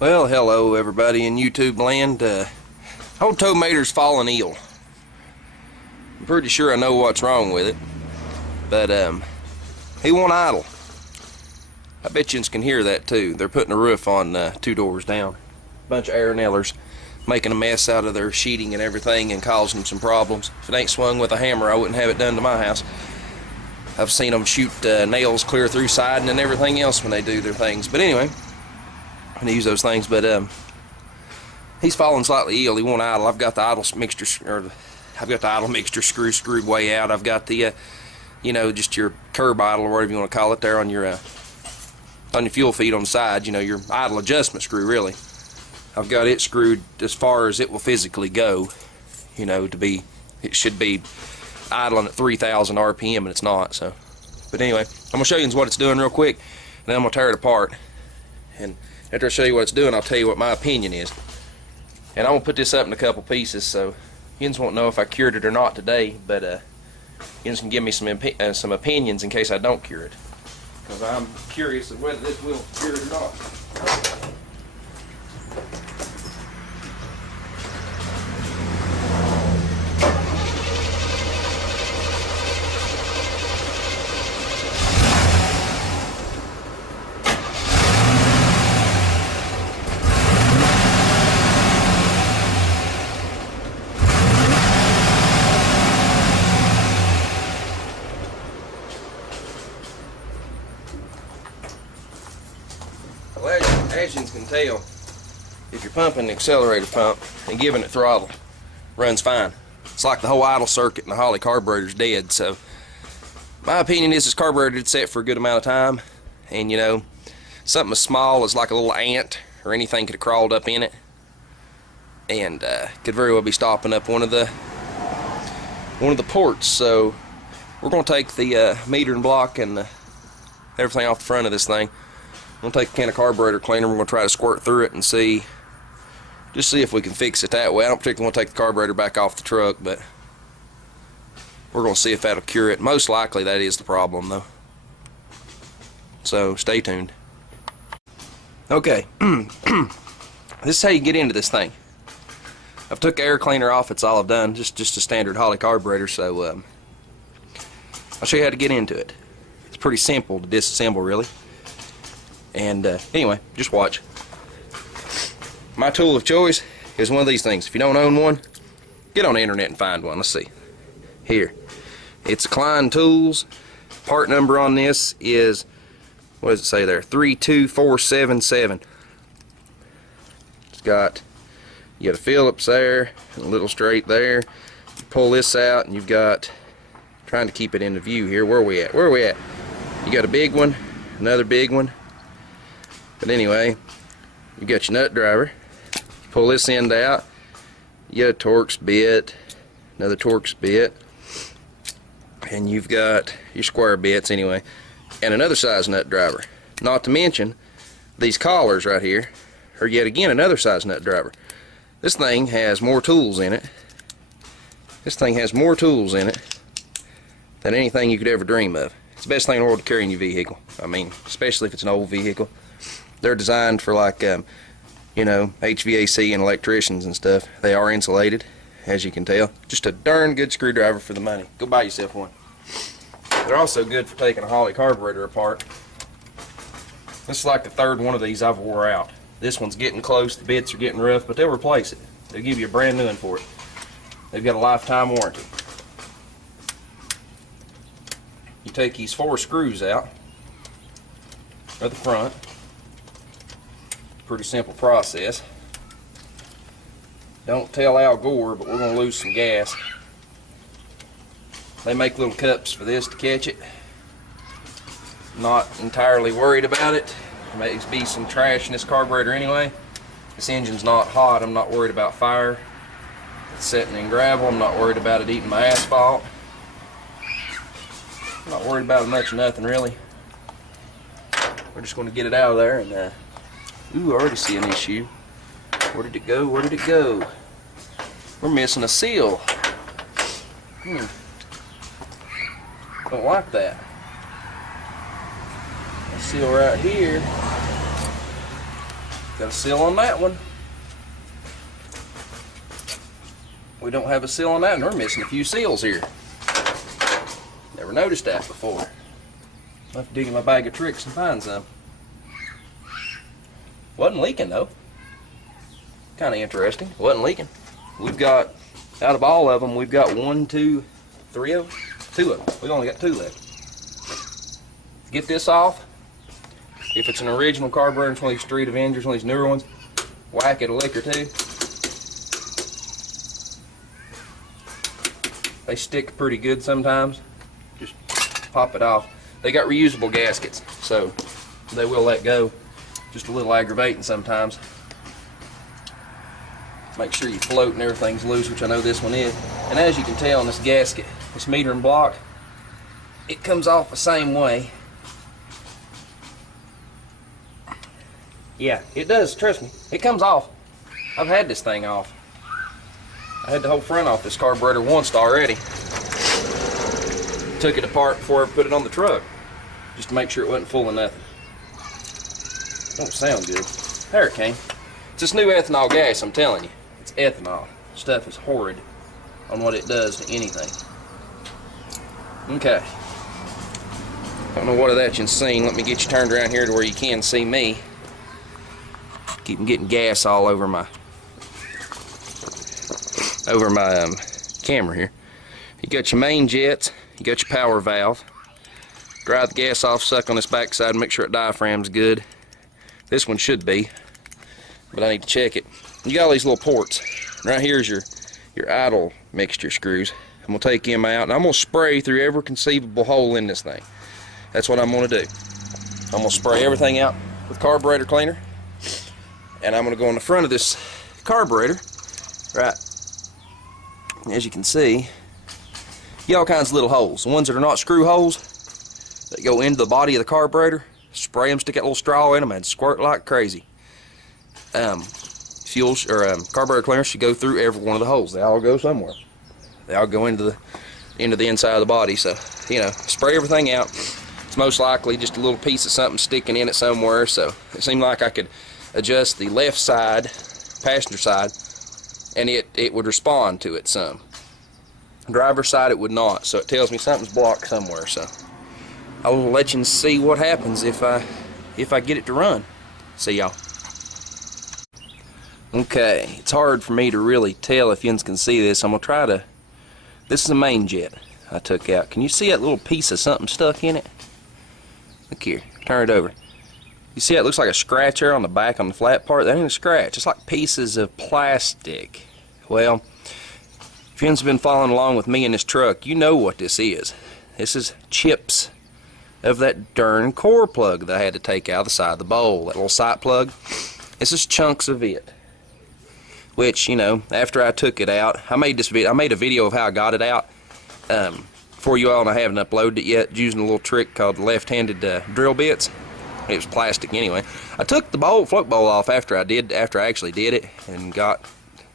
Well, hello everybody in YouTube land. Old tow mater's fallen ill. I'm pretty sure I know what's wrong with it, but he won't idle. I bet you can hear that too. They're putting a roof on 2 doors down. Bunch of air nailers, making a mess out of their sheeting and everything and causing them some problems. If it ain't swung with a hammer, I wouldn't have it done to my house. I've seen them shoot nails clear through siding and everything else when they do their things. But anyway, I use those things. But he's fallen slightly ill. He won't idle. I've got the idle mixture, screw screwed way out. I've got the just your curb idle or whatever you want to call it there on your fuel feed on the side. Your idle adjustment screw really. I've got it screwed as far as it will physically go. It should be idling at 3,000 RPM and it's not. So, but anyway, I'm gonna show you what it's doing real quick, and then I'm gonna tear it apart. And after I show you what it's doing, I'll tell you what my opinion is. And I'm gonna put this up in a couple pieces, so you won't know if I cured it or not today. But you can give me some opinions in case I don't cure it, because I'm curious of whether this will cure it or not. Well, as you can tell, if you're pumping the accelerator pump and giving it throttle, runs fine. It's like the whole idle circuit in the Holley carburetor's dead. So my opinion is this carburetor is set for a good amount of time, and something as small as like a little ant or anything could have crawled up in it and could very well be stopping up one of the ports. So we're going to take the metering block and everything off the front of this thing. I'm going to take a can of carburetor cleaner. We're going to try to squirt through it and see if we can fix it that way. I don't particularly want to take the carburetor back off the truck, but we're going to see if that'll cure it. Most likely that is the problem though. So stay tuned. Okay, this is how you get into this thing. I've took air cleaner off. It's all I've done. Just a standard Holley carburetor. So I'll show you how to get into it. It's pretty simple to disassemble really. And anyway, just watch. My tool of choice is one of these things. If you don't own one, get on the internet and find one. Let's see. Here. It's Klein Tools. Part number on this is, what does it say there? 32477. It's got, you got a Phillips there, and a little straight there. You pull this out, and you've got, trying to keep it in the view here. Where are we at? Where are we at? You got a big one, another big one. But anyway, you got your nut driver. Pull this end out. You got a Torx bit, another Torx bit, and you've got your square bits anyway, and another size nut driver. Not to mention these collars right here are yet again another size nut driver. This thing has more tools in it. This thing has more tools in it than anything you could ever dream of. It's the best thing in the world to carry in your vehicle. I mean, especially if it's an old vehicle. They're designed for like, HVAC and electricians and stuff. They are insulated, as you can tell. Just a darn good screwdriver for the money. Go buy yourself one. They're also good for taking a Holley carburetor apart. This is like the third one of these I've wore out. This one's getting close, the bits are getting rough, but they'll replace it. They'll give you a brand new one for it. They've got a lifetime warranty. You take these 4 screws out at the front. Pretty simple process. Don't tell Al Gore, but we're going to lose some gas. They make little cups for this to catch it. Not entirely worried about it. There may be some trash in this carburetor anyway. This engine's not hot. I'm not worried about fire. It's sitting in gravel. I'm not worried about it eating my asphalt. I'm not worried about it much of nothing really. We're just going to get it out of there and ooh, I already see an issue. Where did it go? Where did it go? We're missing a seal. Don't like that. A seal right here. Got a seal on that one. We don't have a seal on that, and we're missing a few seals here. Never noticed that before. I'll have to dig in my bag of tricks and find some. Wasn't leaking though. Kind of interesting. Wasn't leaking. We've got, out of all of them, we've got 1, 2, 3 of them. 2 of them. We've only got 2 left. Get this off. If it's an original carburetor, it's one of these Street Avengers, one of these newer ones, whack it a lick or 2. They stick pretty good sometimes. Just pop it off. They got reusable gaskets, so they will let go. Just a little aggravating sometimes. Make sure you float and everything's loose, which I know this one is. And as you can tell in this gasket, this meter and block, it comes off the same way. Yeah, it does, trust me. It comes off. I've had this thing off. I had the whole front off this carburetor once already. Took it apart before I put it on the truck, just to make sure it wasn't full of nothing. Don't sound good. There it came. It's this new ethanol gas, I'm telling you. It's ethanol. Stuff is horrid on what it does to anything. Okay. Don't know what of that you can see. Let me get you turned around here to where you can see me. Keep getting gas all over my camera here. You got your main jets, you got your power valve. Dry the gas off, suck on this backside, make sure the diaphragm's good. This one should be, but I need to check it. You got all these little ports. Right here's your idle mixture screws. I'm gonna take them out and I'm gonna spray through every conceivable hole in this thing. That's what I'm gonna do. I'm gonna spray everything out with carburetor cleaner, and I'm gonna go on the front of this carburetor, right? As you can see, you get all kinds of little holes. The ones that are not screw holes that go into the body of the carburetor, spray them, stick that little straw in them, and squirt like crazy. Carburetor cleaner should go through every one of the holes. They all go somewhere. They all go into the inside of the body. So, you know, spray everything out. It's most likely just a little piece of something sticking in it somewhere. So it seemed like I could adjust the left side, passenger side, and it would respond to it some. Driver's side it would not, so it tells me something's blocked somewhere. So I will let you see what happens if I get it to run. See y'all. Okay, it's hard for me to really tell if you can see this. I'm gonna try to. This is the main jet I took out. Can you see that little piece of something stuck in it? Look here, turn it over. You see it looks like a scratch there on the back on the flat part? That ain't a scratch. It's like pieces of plastic. Well, if you've been following along with me in this truck, you know what this is. This is chips of that darn core plug that I had to take out of the side of the bowl. That little sight plug. This is chunks of it. Which, you know, after I took it out, I made a video of how I got it out for you all, and I haven't uploaded it yet, using a little trick called left-handed drill bits. It was plastic anyway. I took the float bowl off after I actually did it, and got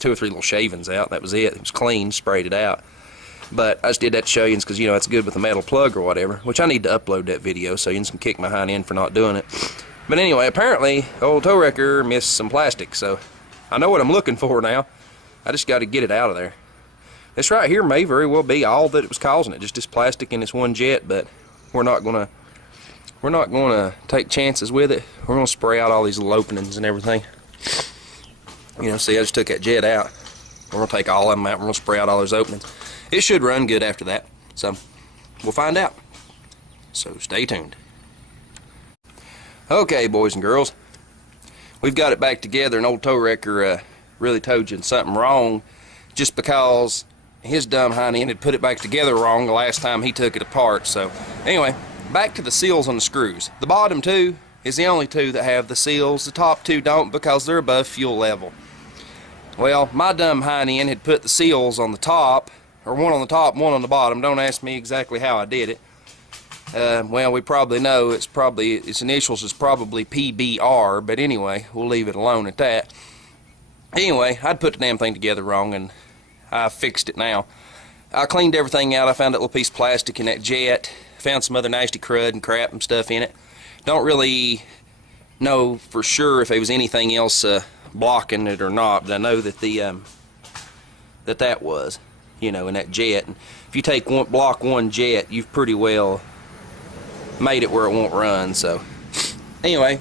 2 or 3 little shavings out. That was it. It was clean, sprayed it out. But I just did that to show you because, you know, it's good with a metal plug or whatever, which I need to upload that video so you can kick my hind end for not doing it. But anyway, apparently old tow wrecker missed some plastic, so I know what I'm looking for now. I just got to get it out of there. This right here may very well be all that it was causing it, just this plastic in this one jet, but we're not gonna take chances with it. We're gonna spray out all these little openings and everything. You know, see, I just took that jet out. We're gonna take all of them out. We're gonna spray out all those openings. It should run good after that, so we'll find out. So stay tuned. Okay, boys and girls, we've got it back together, and old tow wrecker really told you something wrong just because his dumb hind end had put it back together wrong the last time he took it apart. So anyway, back to the seals on the screws. The bottom 2 is the only 2 that have the seals. The top 2 don't because they're above fuel level. Well, my dumb hind end had put the seals on the top, or one on the top and one on the bottom. Don't ask me exactly how I did it. Well, we probably know its initials is probably PBR, but anyway, we'll leave it alone at that. Anyway, I'd put the damn thing together wrong, and I fixed it now. I cleaned everything out. I found that little piece of plastic in that jet, found some other nasty crud and crap and stuff in it. Don't really know for sure if there was anything else blocking it or not, but I know that the that was, you know, in that jet. And if you take block one jet, you've pretty well made it where it won't run. So anyway,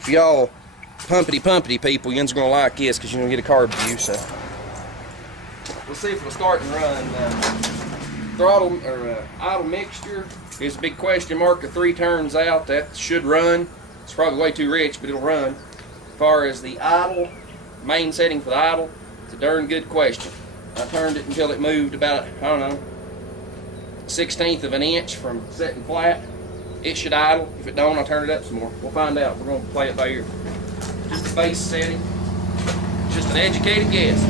if y'all pumpity people, you're gonna like this because you're gonna get a carb view. So we'll see if it'll start and run. Throttle or idle mixture is a big question mark. The 3 turns out, that should run. It's probably way too rich, but it'll run. As far as the idle, main setting for the idle, it's a darn good question. I turned it until it moved about, I don't know, 1/16 of an inch from setting flat. It should idle. If it don't, I'll turn it up some more. We'll find out. We're going to play it by ear. Just the base setting. Just an educated guess.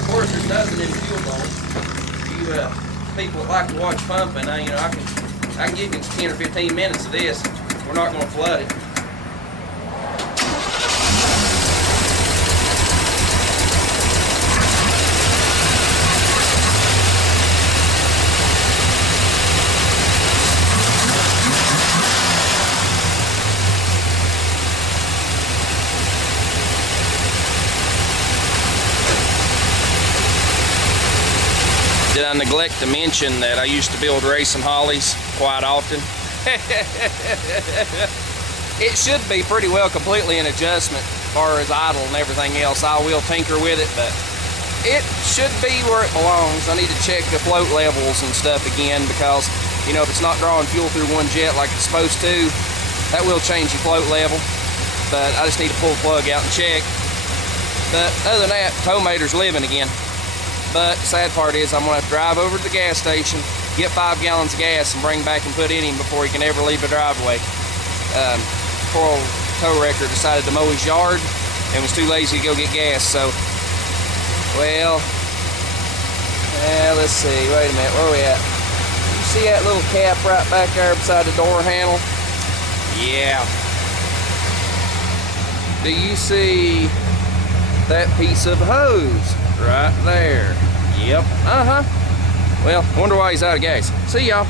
Of course, there's nothing in the fuel bowl. You people that like to watch pumping, you know, I can give you 10 or 15 minutes of this. We're not going to flood it. Did I neglect to mention that I used to build racing Hollies quite often? It should be pretty well completely an adjustment as far as idle and everything else. I will tinker with it, but it should be where it belongs. I need to check the float levels and stuff again because, you know, if it's not drawing fuel through one jet like it's supposed to, that will change your float level. But I just need to pull the plug out and check. But other than that, tow meter's living again. But the sad part is I'm going to have to drive over to the gas station, get 5 gallons of gas, and bring back and put in him before he can ever leave the driveway. Poor old tow wrecker decided to mow his yard and was too lazy to go get gas. So, well, let's see. Wait a minute. Where are we at? You see that little cap right back there beside the door handle? Yeah. Do you see that piece of hose? Right there. Yep. Well, wonder why he's out of gas. See y'all.